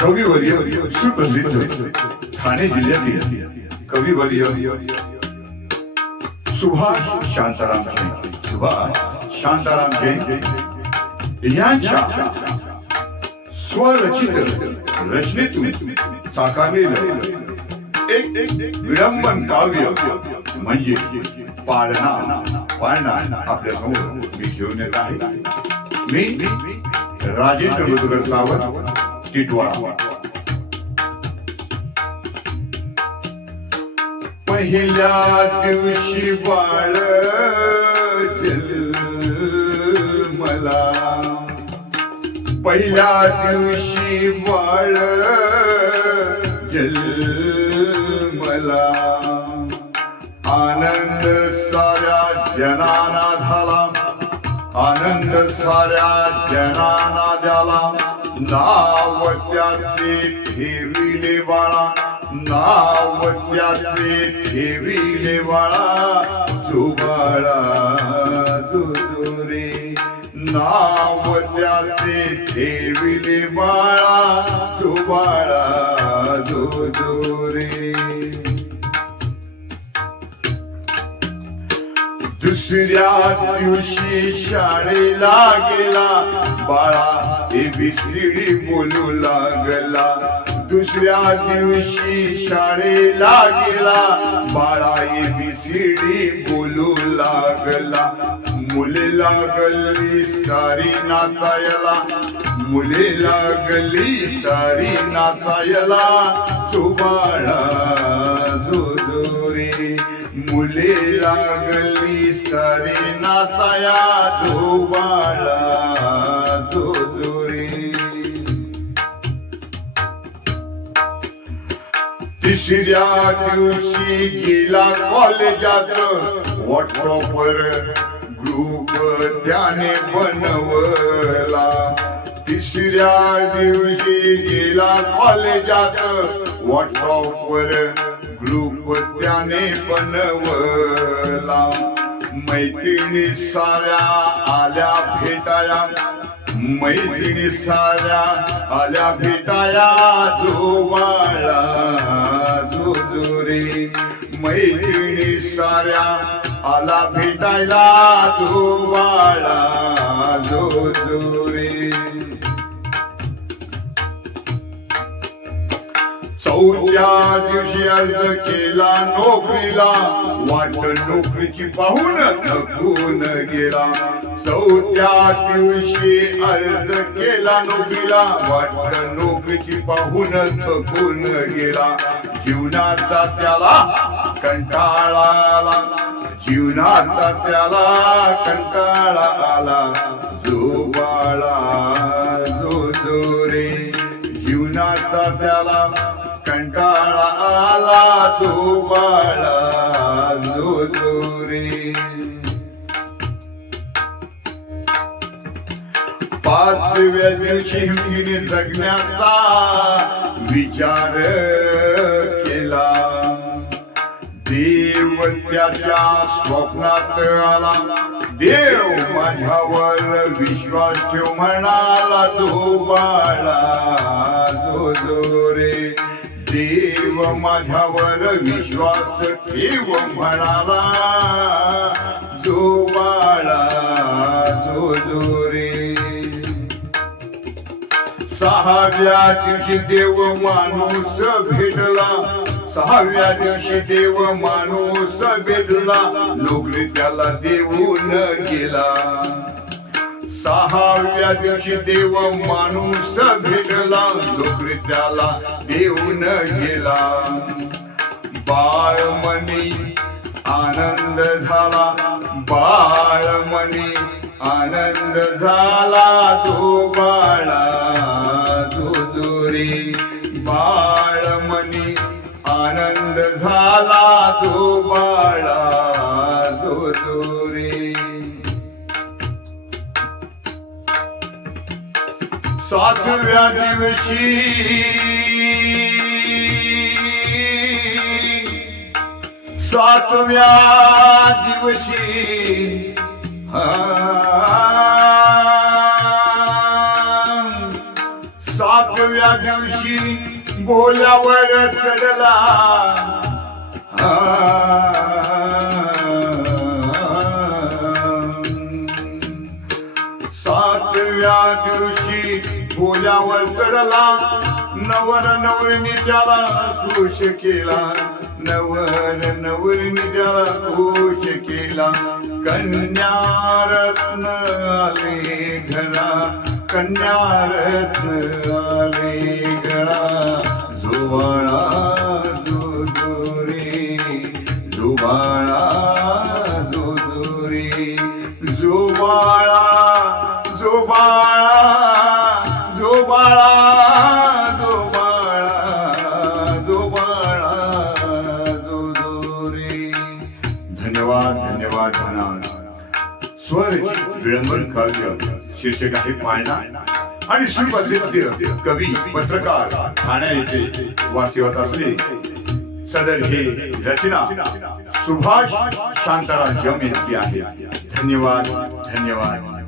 कविवर्य सुप्रसिद्ध ठाणे जिल्ह्यातील कविवर्य सुभाष शांताराम जैन यांच्या स्वरचित रचनेतून साकारलेलं एक विडंबन काव्य म्हणजे पाळणा आपल्या समोर मी घेऊन येत आहे. मी राजेंद्र मधुकर सावंत टिटवाळा. पहिल्या दिवशी बाळ जन्मला, पहिल्या दिवशी बाळ जन्मला, आनंद साऱ्या जनाना झाला, आनंद साऱ्या जनाना झाला. नाव त्याचे ठेविले बाळा, नाव त्याचे ठेविले बाळा, जो बाळा जो रे. नाव त्याचे ठेविले बाळा, जो बाळा जो रे. दुसऱ्या दिवशी शाळेला गेला बाळा, एबीसीडी बोलू लागला. दुसऱ्या दिवशी शाळेला गेला बाळा, एबीसीडी बोलू लागला. मुले लागली सारी नाचायला, मुले लागली सारी नाचायला, तो बाळा जो रे. मुले लागली सारी नाचाया, तो बाळा जो रे. तिसऱ्या दिवशी गेला कॉलेजात, व्हॉट्सअपवर ग्रुप त्याने बनवला. तिसऱ्या दिवशी गेला कॉलेजात, व्हॉट्सअपवर ग्रुप त्याने बनवला. मैत्रिणी साऱ्या आल्या भेटाया, मैत्रिणी साऱ्या आल्या भेटाया, जो बाळा जो रे. मैत्रिणी साऱ्या आला भेटायला, जो बाळा जो रे. चौथ्या दिवशी अर्ज केला नोकरीला, वाट नोकरीची पाहून थकून गेला. चौथ्या दिवशी अर्ज केला नोकरीला, वाट नोकरीची पाहून थकून गेला. जीवनाचा त्याला कंटाळा आला, जीवनाचा त्याला कंटाळा आला, जो बाळा जो रे. जीवनाचा त्याला कंटाळा आला, तो बाळा जो रे. पाचव्या दिवशी हिमतीने जगण्याचा विचार केला. देव त्याच्या स्वप्नात आला, देव माझ्यावर विश्वास ठेव म्हणाला, तो बाळा जो रे. देव माझ्यावर विश्वास ठेव म्हणाला, जो बाळा जो रे. सहाव्या दिवशी देव माणूस भेटला, सहाव्या दिवशी देव माणूस भेटला, नोकरी त्याला देऊन गेला. सहाव्या दिवशी देव माणूस भेटला, नोकरी त्याला देऊन गेला. बाळमणी आनंद झाला, बाळमणी आनंद झाला, तो बाळा जो रे. बाळमणी आनंद झाला, तो बाळा जो रे. सातव्या दिवशी सातव्या दिवशी सातव्या दिवशी बोलावर चढला सातव्या दिवशी बोलावर चढला नवर नवरीने त्याला खुश केला नवर नवरीने त्याला खुश केला कन्या रत्न आले घरा कन्या रत्न आले घरा जुबाळा दुदुरी जुबाळा दुदुरी जुबाळा जुबाळा जुबाळा जुबाळा जुबाळा दुदुरी. धन्यवाद धन्यवाद धन्यवाद. स्वर विडंबन काव्य शीर्षक आहे पाळणा आणि सुप्रसिद्ध कवी पत्रकार ठाणे येथे वास्तव्यात असले सदर हे रचना सुभाष शांताराम जम यांची आहे. धन्यवाद धन्यवाद.